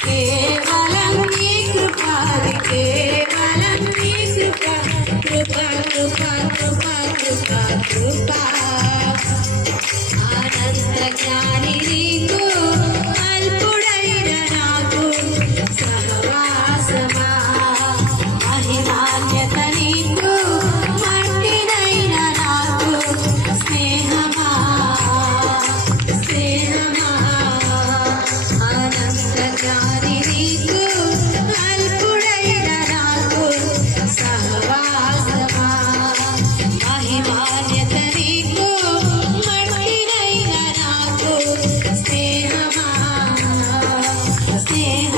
కేవలం నీ కృపాది కేవలం నీ కృప కృప కృప కృప కృప కృప ఆనంద జ్ఞాని నీకు అల్పుడైన నాకు సహవాసమా మహిమాన్యత నీకు మట్టినైన నాకు స్నేహమా స్నేహమా ఆనంద జ్ఞాని నీకు అల్పుడైన నాకు సహవాసమా మహిమాన్యత నీకు మట్టినైన నాకు స్నేహమా స్నేహ